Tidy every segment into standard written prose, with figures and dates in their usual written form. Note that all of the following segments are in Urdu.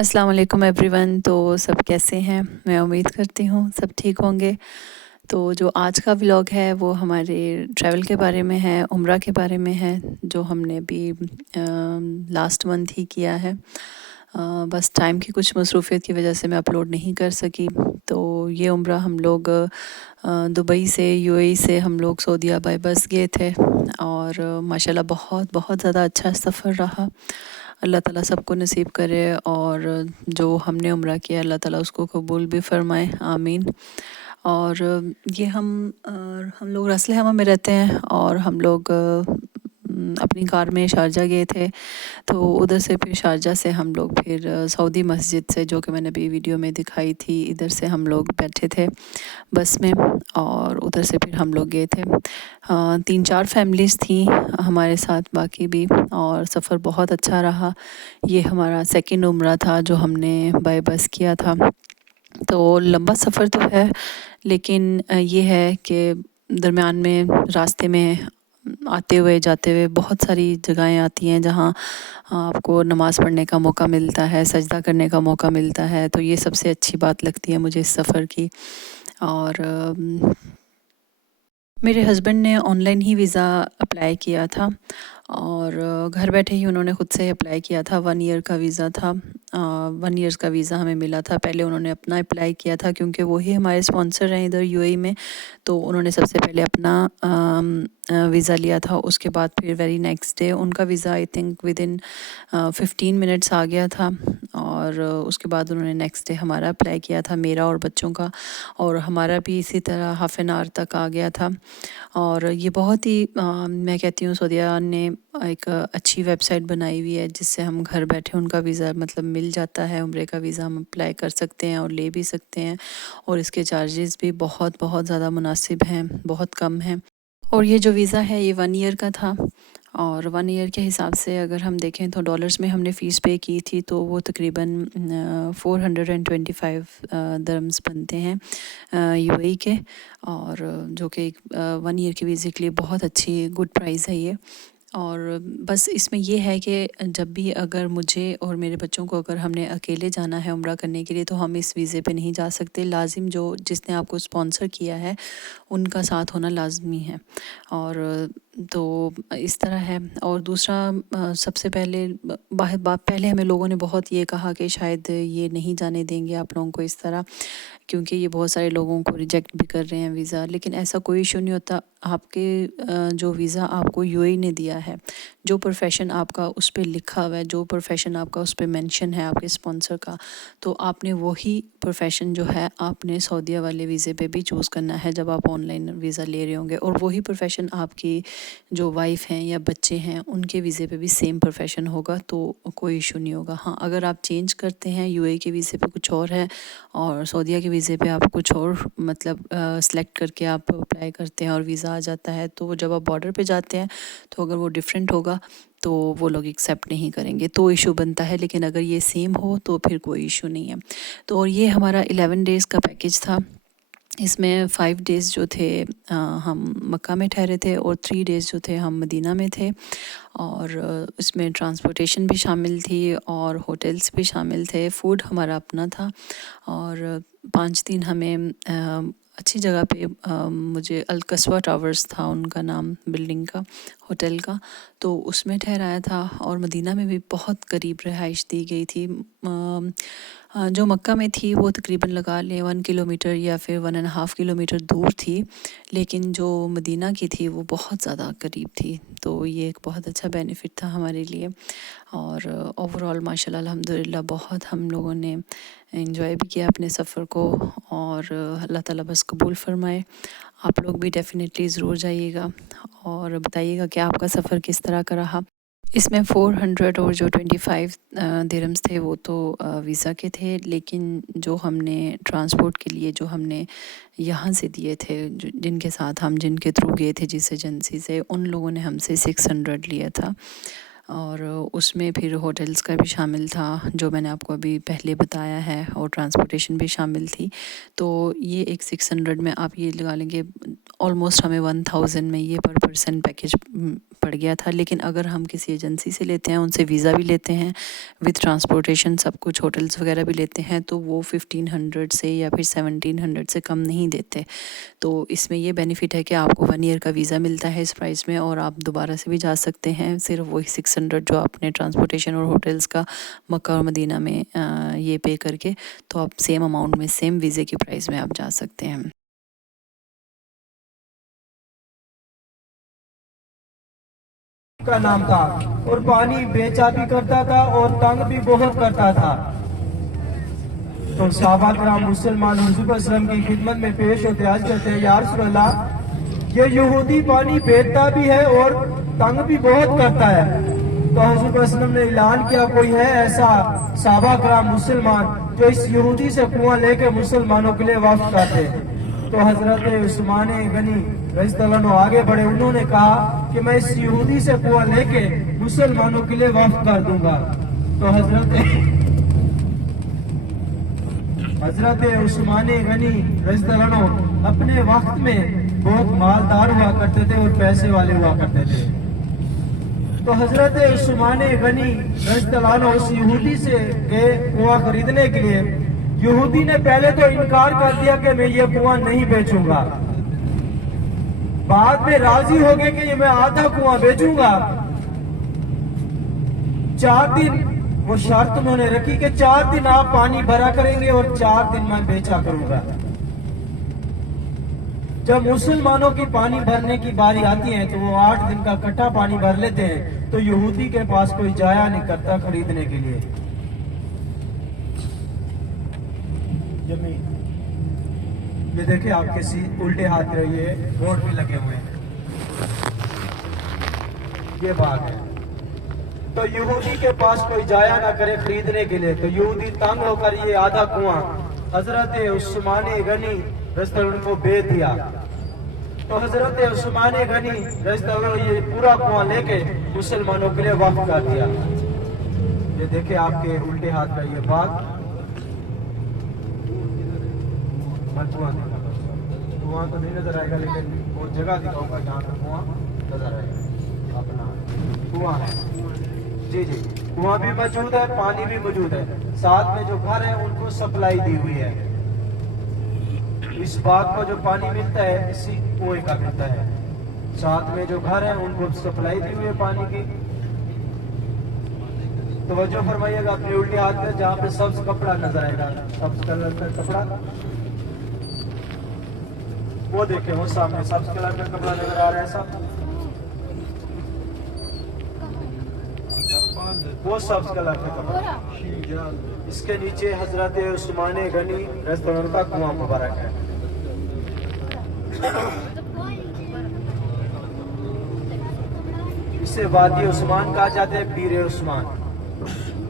السلام علیکم ایوری ون. تو سب کیسے ہیں؟ میں امید کرتی ہوں سب ٹھیک ہوں گے. تو جو آج کا ولاگ ہے وہ ہمارے ٹریول کے بارے میں ہے، عمرہ کے بارے میں ہے، جو ہم نے ابھی لاسٹ منتھ ہی کیا ہے. بس ٹائم کی کچھ مصروفیت کی وجہ سے میں اپلوڈ نہیں کر سکی. تو یہ عمرہ ہم لوگ دبئی سے UAE سے ہم لوگ سعودیہ بائی بس گئے تھے، اور ماشاءاللہ بہت بہت زیادہ اچھا سفر رہا. اللہ تعالیٰ سب کو نصیب کرے، اور جو ہم نے عمرہ کیا اللہ تعالیٰ اس کو قبول بھی فرمائے، آمین. اور یہ ہم لوگ راس الخیمہ میں رہتے ہیں، اور ہم لوگ اپنی کار میں شارجہ گئے تھے. تو ادھر سے پھر شارجہ سے ہم لوگ پھر سعودی مسجد سے، جو کہ میں نے ابھی ویڈیو میں دکھائی تھی، ادھر سے ہم لوگ بیٹھے تھے بس میں، اور ادھر سے پھر ہم لوگ گئے تھے. 3-4 فیملیز تھیں ہمارے ساتھ باقی بھی، اور سفر بہت اچھا رہا. یہ ہمارا سیکنڈ عمرہ تھا جو ہم نے بائی بس کیا تھا. تو لمبا سفر تو ہے، لیکن یہ ہے کہ درمیان میں راستے میں آتے ہوئے جاتے ہوئے بہت ساری جگہیں آتی ہیں جہاں آپ کو نماز پڑھنے کا موقع ملتا ہے، سجدہ کرنے کا موقع ملتا ہے. تو یہ سب سے اچھی بات لگتی ہے مجھے اس سفر کی. اور میرے ہسبینڈ نے on line he visa apply کیا تھا، اور گھر بیٹھے ہی انہوں نے خود سے اپلائی کیا تھا. 1 ایئر کا ویزا تھا. 1 ایئرس کا ویزا ہمیں ملا تھا. پہلے انہوں نے اپنا اپلائی کیا تھا کیونکہ وہی ہمارے اسپانسر ہیں ادھر UAE میں. تو انہوں نے سب سے پہلے اپنا ویزا لیا تھا. اس کے بعد پھر ویری نیکسٹ ڈے ان کا visa I think within 15 minutes آ گیا تھا. اور اس کے بعد انہوں نے نیکسٹ ڈے ہمارا اپلائی کیا تھا، میرا اور بچوں کا، اور ہمارا بھی اسی طرح ہاف این آور تک آ گیا تھا. اور یہ بہت ہی میں کہتی ہوں سعودیہ نے ایک اچھی ویب سائٹ بنائی ہوئی ہے، جس سے ہم گھر بیٹھے ان کا ویزا مطلب مل جاتا ہے. عمرے کا ویزا ہم اپلائی کر سکتے ہیں اور لے بھی سکتے ہیں، اور اس کے چارجز بھی بہت بہت زیادہ مناسب ہیں، بہت کم ہیں. اور یہ جو ویزا ہے یہ 1 ایئر کا تھا. اور 1 ایئر کے حساب سے اگر ہم دیکھیں تو ڈالرز میں ہم نے فیس پے کی تھی، تو وہ تقریباً 425 درہمز بنتے ہیں UAE کے. اور جو کہ 1 ایئر کے ویزے کے لیے بہت اچھی گڈ پرائز ہے یہ. اور بس اس میں یہ ہے کہ جب بھی اگر مجھے اور میرے بچوں کو اگر ہم نے اکیلے جانا ہے عمرہ کرنے کے لیے، تو ہم اس ویزے پہ نہیں جا سکتے. لازم جس نے آپ کو اسپانسر کیا ہے ان کا ساتھ ہونا لازمی ہے. اور تو اس طرح ہے. اور دوسرا سب سے پہلے پہلے ہمیں لوگوں نے بہت یہ کہا کہ شاید یہ نہیں جانے دیں گے آپ لوگوں کو اس طرح، کیونکہ یہ بہت سارے لوگوں کو ریجیکٹ بھی کر رہے ہیں ویزا. لیکن ایسا کوئی ایشو نہیں ہوتا. آپ کے جو ویزا آپ کو UAE نے دیا ہے، جو پروفیشن آپ کا اس پہ لکھا ہوا ہے، جو پروفیشن آپ کا اس پہ مینشن ہے آپ کے اسپانسر کا، تو آپ نے وہی پروفیشن جو ہے آپ نے سعودیہ والے ویزے پہ بھی چوز کرنا ہے جب آپ آن لائن ویزا لے رہے ہوں گے. اور وہی پروفیشن آپ کی جو وائف ہیں یا بچے ہیں ان کے ویزے پہ بھی سیم پروفیشن ہوگا، تو کوئی ایشو نہیں ہوگا. ہاں، اگر آپ چینج کرتے ہیں UAE کے ویزے پہ کچھ اور ہے اور سعودیہ کے ویزے پہ آپ کچھ اور مطلب سلیکٹ کر کے آپ اپلائی کرتے ہیں اور ویزا آ جاتا ہے، تو جب آپ بارڈر پہ جاتے ہیں تو اگر وہ ڈیفرنٹ ہوگا تو وہ لوگ ایکسیپٹ نہیں کریں گے، تو ایشو بنتا ہے. لیکن اگر یہ سیم ہو تو پھر کوئی ایشو نہیں ہے. تو اور یہ ہمارا 11 ڈیز کا پیکیج تھا. اس میں 5 ڈیز جو تھے ہم مکہ میں ٹھہرے تھے، اور 3 ڈیز جو تھے ہم مدینہ میں تھے. اور اس میں ٹرانسپورٹیشن بھی شامل تھی اور ہوٹلس بھی شامل تھے. فوڈ ہمارا اپنا تھا. اور 5 دن ہمیں اچھی جگہ پہ مجھے القصوہ ٹاورز تھا ان کا نام بلڈنگ کا، ہوٹل کا، تو اس میں ٹھہرایا تھا. اور مدینہ میں بھی بہت قریب رہائش دی گئی تھی. جو مکہ میں تھی وہ تقریباً لگا لیں 1 کلومیٹر یا پھر 1.5 کلومیٹر دور تھی، لیکن جو مدینہ کی تھی وہ بہت زیادہ قریب تھی. تو یہ ایک بہت اچھا بینیفٹ تھا ہمارے لیے. اور اوور آل ماشاء اللہ الحمدللہ بہت ہم لوگوں نے انجوائے بھی کیا اپنے سفر کو. اور اللہ تعالیٰ بس قبول فرمائے. آپ لوگ بھی ڈیفینیٹلی ضرور جائیے گا اور بتائیے گا کہ آپ کا سفر کس طرح کا رہا. اس میں 400 اور جو 25 درہمز تھے وہ تو ویزا کے تھے، لیکن جو ہم نے ٹرانسپورٹ کے لیے جو ہم نے یہاں سے دیے تھے، جن کے ساتھ ہم جن کے تھرو گئے تھے جس ایجنسی سے، ان لوگوں نے ہم سے 600 لیا تھا. اور اس میں پھر ہوٹلس کا بھی شامل تھا جو میں نے آپ کو ابھی پہلے بتایا ہے، اور ٹرانسپورٹیشن بھی شامل تھی. تو یہ ایک 600 میں آپ یہ لگا لیں گے آلموسٹ ہمیں 1000 میں یہ پر پرسن پیکیج پڑ گیا تھا. لیکن اگر ہم کسی ایجنسی سے لیتے ہیں، ان سے ویزا بھی لیتے ہیں وتھ ٹرانسپورٹیشن سب کچھ، ہوٹلس وغیرہ بھی لیتے ہیں، تو وہ 1500 سے یا پھر 1700 سے کم نہیں دیتے. تو اس میں یہ بینیفٹ ہے کہ آپ کو 1 ایئر کا ویزا ملتا ہے اس پرائز میں، اور آپ دوبارہ سے بھی جا سکتے ہیں صرف وہی 600 جو آپ نے ٹرانسپورٹیشن اور ہوٹلس کا مکہ اور مدینہ میں یہ پے کر کے، تو آپ سیم اماؤنٹ میں سیم ویزے کی پرائز میں آپ جا سکتے ہیں. کا نام تھا اور پانی بیچا بھی کرتا تھا اور تنگ بھی بہت کرتا تھا. تو صحابہ کرام مسلمان حضور صلی اللہ علیہ وسلم کی خدمت میں پیش ہوتے عرض کرتے ہیں، یا رسول اللہ یہ یہودی پانی بیچتا بھی ہے اور تنگ بھی بہت کرتا ہے. تو حضور صلی اللہ علیہ وسلم نے اعلان کیا، کوئی ہے ایسا صحابہ کرام مسلمان جو اس یہودی سے کنواں لے کے مسلمانوں کے لیے وقف کرتے. تو حضرت عثمان غنی رضی اللہ عنہ آگے بڑھے، انہوں نے کہا کہ میں اس یہودی سے کنواں لے کے مسلمانوں کے لیے وقف کر دوں گا. تو حضرت عثمان غنی رضی اللہ عنہ اپنے وقت میں بہت مالدار ہوا کرتے تھے اور پیسے والے ہوا کرتے تھے. تو حضرت عثمان غنی رضی اللہ عنہ اس یہودی سے گئے کنواں خریدنے کے لیے. یہودی نے پہلے تو انکار کر دیا کہ میں یہ کنواں نہیں بیچوں گا، بعد میں راضی ہو گئے کہ یہ میں آدھا کنواں بیچوں گا. 4 دن وہ شرط انہوں نے رکھی کہ 4 دن آپ پانی بھرا کریں گے اور 4 دن میں بیچا کروں گا. جب مسلمانوں کی پانی بھرنے کی باری آتی ہے تو وہ 8 دن کا کٹھا پانی بھر لیتے ہیں. تو یہودی کے پاس کوئی جایا نہیں کرتا خریدنے کے لیے. یہ دیکھیں آپ کے الٹے ہاتھ رہیے، بورڈ بھی لگے ہوئے ہیں، یہ باغ ہے. تو یہودی کے پاس کوئی جایا نہ کرے خریدنے کے لیے. تو یہودی تنگ ہو کر یہ آدھا کنواں حضرت عثمان غنی رضی اللہ عنہ کو بیچ دیا. تو حضرت عثمان غنی رضی اللہ عنہ یہ پورا کنواں لے کے مسلمانوں کے لیے وقف کر دیا. یہ دیکھیں آپ کے الٹے ہاتھ کا یہ باغ، کنواں تو نہیں نظر آئے گا لیکن وہ جگہ دکھاؤں گا جہاں پہ کنواں نظر آئے گا. اپنا کنواں ہے، جی جی کنواں بھی موجود ہے، پانی بھی موجود ہے. ساتھ میں جو گھر ہے ان کو سپلائی دی ہوئی ہے. اس باغ کو جو پانی ملتا ہے اسی کنویں کا ملتا ہے. ساتھ میں جو گھر ہے ان کو سپلائی دی ہوئی ہے پانی کی. توجہ فرمائیے گا اپنے الٹے ہاتھ میں جہاں پہ سبز کپڑا نظر آئے گا، سبز کلر کا کپڑا، وہ دیکھیں وہ سامنے سبز کلر کا کپڑا نظر آ رہا ہے سب، وہ سبز کلر کا کپڑا. اس کے نیچے حضرت عثمان غنی رضی اللہ عنہ کا کنواں مبارک ہے. اسے وادی عثمان کہا جاتا ہے، پیر عثمان.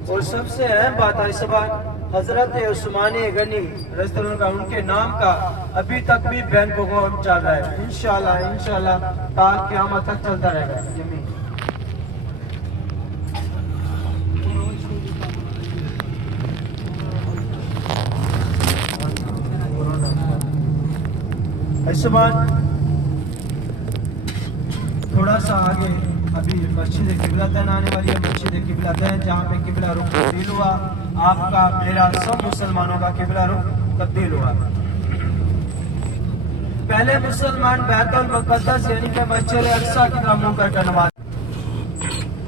اور سب سے اہم بات ہے اس بار حضرت عثمان غنی رضی اللہ عنہ کا ان کے نام کا ابھی تک بھی بینک اکاؤنٹ چل رہا ہے. انشاءاللہ تا قیامت تک چلتا رہے گا. اس بار تھوڑا سا آگے ابھی مسجد قبلتین آنے والی ہے. مسجد قبلتین جہاں پہ قبلہ رخ تبدیل ہوا، آپ کا میرا سب مسلمانوں کا قبلہ رخ تبدیل ہوا. پہلے مسلمان بیت المقدس یعنی کہ مسجد اقصی کی طرف منہ کر نماز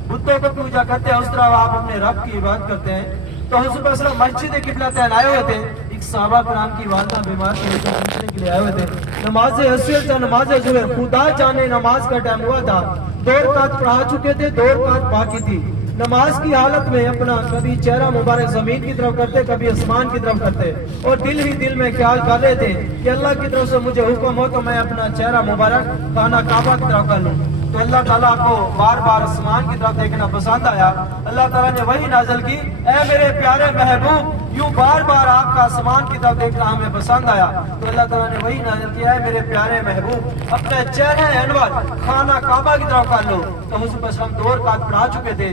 بتوں کو پوجا کرتے ہیں، اس طرح آپ اپنے رب کی عبادت کرتے ہیں. تو حضور صلی اللہ علیہ وسلم مسجد قبلتین آئے ہوئے تھے. ایک صحابہ کرام کی والدہ بیمار تھی، پوچھنے کے لیے آئے ہوئے تھے. نماز حیثیت سے نماز ظہر، خدا جانے نماز کا ٹائم ہوا تھا. 2 رکعت پڑھا چکے تھے، 2 رکعت باقی تھی. نماز کی حالت میں اپنا کبھی چہرہ مبارک زمین کی طرف کرتے، کبھی آسمان کی طرف کرتے، اور دل ہی دل میں خیال کر رہے تھے کہ اللہ کی طرف سے مجھے حکم ہو تو میں اپنا چہرہ مبارک خانہ کعبہ کی طرف کر لوں. تو اللہ تعالیٰ کو بار بار آسمان کی طرف دیکھنا پسند آیا. اللہ تعالیٰ نے وہی نازل کی، اے میرے پیارے محبوب، یوں بار بار آپ کا آسمان کی طرف دیکھنا ہمیں پسند آیا. تو اللہ تعالیٰ نے وہی نازل کیا، ہے میرے پیارے محبوب اپنے چہرہ انور خانہ کعبہ کی طرف کر لو. تو حضور صلی اللہ علیہ وسلم 2 رکعت پڑھا چکے تھے.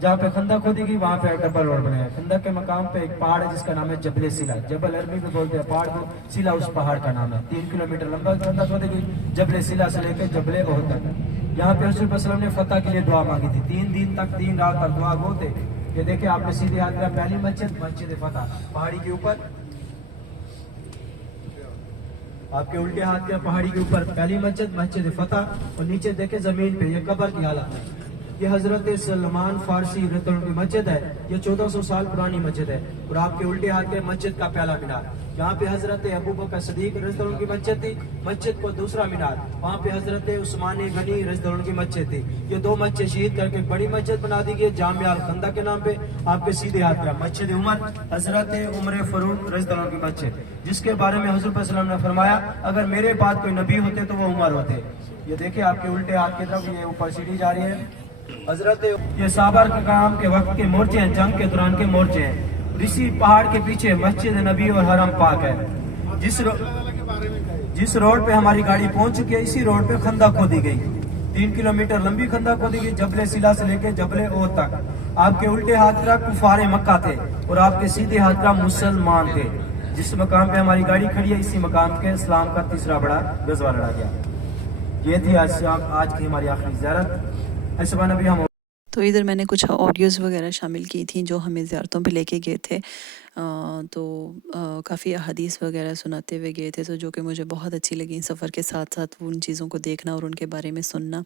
جہاں پہ خندق کھودی گئی وہاں پہ ڈبل روڈ بنے. خندق کے مقام پہ ایک پہاڑ ہے جس کا نام ہے جبل سیلا. جبل عربی میں بولتے ہیں پہاڑ کو, سیلا اس پہاڑ کا نام ہے. 3 کلومیٹر لمبا خندق کھودی گئی جبل سیلا سے لے کے جبل احد تک. یہاں پہ حضور وسلم نے فتح کے لیے دعا مانگی تھی. 3 دن تک 3 رات تک دعا گو تھے. یہ دیکھیں آپ نے سیدھے ہاتھ کا پہلی مسجد, مسجد فتح پہاڑی کے اوپر, آپ کے الٹے ہاتھ کے پہاڑی کے اوپر پہلی مسجد, مسجد فتح. اور نیچے دیکھیں زمین پہ یہ قبر کی حالت ہے. یہ حضرت سلمان فارسی رضی اللہ عنہ کی مسجد ہے. یہ 1400 سال پرانی مسجد ہے. اور آپ کے الٹے ہاتھ کے مسجد کا پہلا مینار, یہاں پہ حضرت ابو بکر صدیق رضی اللہ عنہ کی مسجد تھی. مسجد کو دوسرا مینار, وہاں پہ حضرت عثمان غنی رضی اللہ عنہ کی مسجد تھی. یہ 2 مسجد شہید کر کے بڑی مسجد بنا دی گئی جامع الخندق کے نام پہ. آپ کے سیدھے ہاتھ کا مسجد عمر, حضرت عمر فاروق رضی اللہ عنہ کی مسجد, جس کے بارے میں حضور صلی اللہ علیہ وسلم نے فرمایا اگر میرے بعد کوئی نبی ہوتے تو وہ عمر ہوتے. یہ دیکھیں آپ کے الٹے ہاتھ کی طرف یہ اوپر سیڑھی جا رہی ہے. حضرت یہ صحابہ کے کام کے وقت کے مورچے ہیں, جنگ کے دوران کے مورچے ہیں. اسی پہاڑ کے پیچھے مسجد نبی اور حرم پاک ہے. جس روڈ پہ ہماری گاڑی پہنچ چکی ہے اسی روڈ پہ خندق کھودی گئی. 3 کلومیٹر لمبی خندق کھودی گئی جبل سیلا سے لے کے جبل احد تک. آپ کے الٹے ہاتھ کا کفار مکہ تھے اور آپ کے سیدھے ہاتھ کا مسلمان تھے. جس مقام پہ ہماری گاڑی کھڑی ہے اسی مقام کے اسلام کا تیسرا بڑا غزوہ لڑا گیا. یہ تھی آج کی ہماری آخری زیارت. ایسے بنا بھی ہم تو ادھر میں نے کچھ آڈیوز وغیرہ شامل کی تھیں جو ہمیں زیارتوں پہ لے کے گئے تھے. تو کافی احادیث وغیرہ سناتے ہوئے گئے تھے, تو جو کہ مجھے بہت اچھی لگیں. سفر کے ساتھ ساتھ ان چیزوں کو دیکھنا اور ان کے بارے میں سننا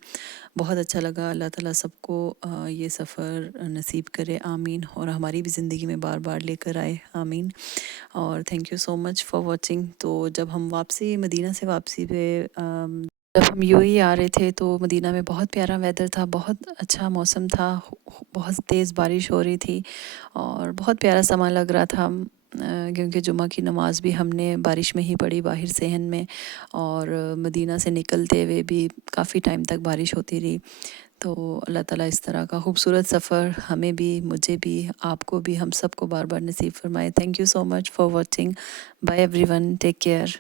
بہت اچھا لگا. اللہ تعالیٰ سب کو یہ سفر نصیب کرے, آمین. اور ہماری بھی زندگی میں بار بار لے کر آئے, آمین. اور thank you so much for watching. تو جب ہم مدینہ سے واپسی پہ جب ہم یو اے آ رہے تھے تو مدینہ میں بہت پیارا ویدر تھا, بہت اچھا موسم تھا, بہت تیز بارش ہو رہی تھی اور بہت پیارا سما لگ رہا تھا. کیونکہ جمعہ کی نماز بھی ہم نے بارش میں ہی پڑھی, باہر صحن میں, اور مدینہ سے نکلتے ہوئے بھی کافی ٹائم تک بارش ہوتی رہی. تو اللہ تعالیٰ اس طرح کا خوبصورت سفر ہمیں بھی, مجھے بھی, آپ کو بھی, ہم سب کو بار بار نصیب فرمائے. Thank you so much for watching. Bye everyone, take care.